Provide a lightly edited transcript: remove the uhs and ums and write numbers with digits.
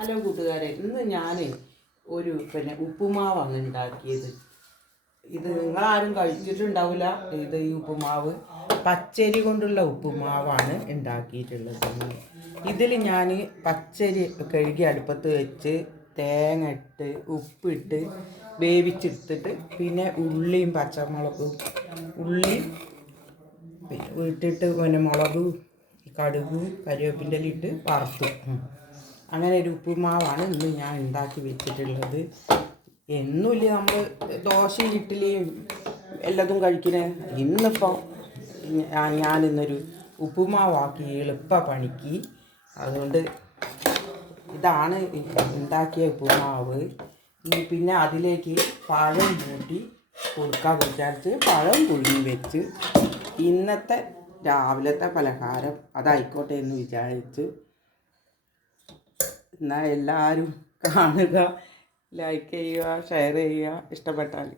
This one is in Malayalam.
ഹലോ കൂട്ടുകാരെ, ഇന്ന് ഞാൻ ഒരു ഉപ്പുമാവാണ് ഉണ്ടാക്കിയത്. ഇത് നിങ്ങളാരും കഴിച്ചിട്ടുണ്ടാവില്ല. ഈ ഉപ്പുമാവ് പച്ചരി കൊണ്ടുള്ള ഉപ്പുമാവാണ് ഉണ്ടാക്കിയിട്ടുള്ളത്. ഇതിൽ ഞാൻ പച്ചരി കഴുകി അടുപ്പത്ത് വെച്ച് തേങ്ങ ഇട്ട് ഉപ്പിട്ട് വേവിച്ചെടുത്തിട്ട് പിന്നെ ഉള്ളിയും പച്ചമുളകും ഇട്ടിട്ട് പിന്നെ മുളകും കടുകും കരിവേപ്പിൻ്റെ ഇട്ട് വറുത്തു. അങ്ങനെ ഒരു ഉപ്പുമാവാണ് ഇന്ന് ഞാൻ ഉണ്ടാക്കി വെച്ചിട്ടുള്ളത്. എന്നുമില്ല നമ്മൾ ദോശയും ഇഡ്ഡലിയും എല്ലാതും കഴിക്കണേ. ഇന്നിപ്പോൾ ഞാനിന്നൊരു ഉപ്പുമാവാക്കി എളുപ്പ പണിക്ക്. അതുകൊണ്ട് ഇതാണ് ഉണ്ടാക്കിയ ഉപ്പുമാവ്. പിന്നെ അതിലേക്ക് പഴം കൂട്ടി കൊടുക്കാൻ വിചാരിച്ച് പഴം പുഴുങ്ങി വെച്ച് ഇന്നത്തെ രാവിലത്തെ പലഹാരം അതായിക്കോട്ടെ എന്ന് വിചാരിച്ച്. എന്നാൽ എല്ലാവരും കാണുക, ലൈക്ക് ചെയ്യുക, ഷെയർ ചെയ്യുക ഇഷ്ടപ്പെട്ടാൽ.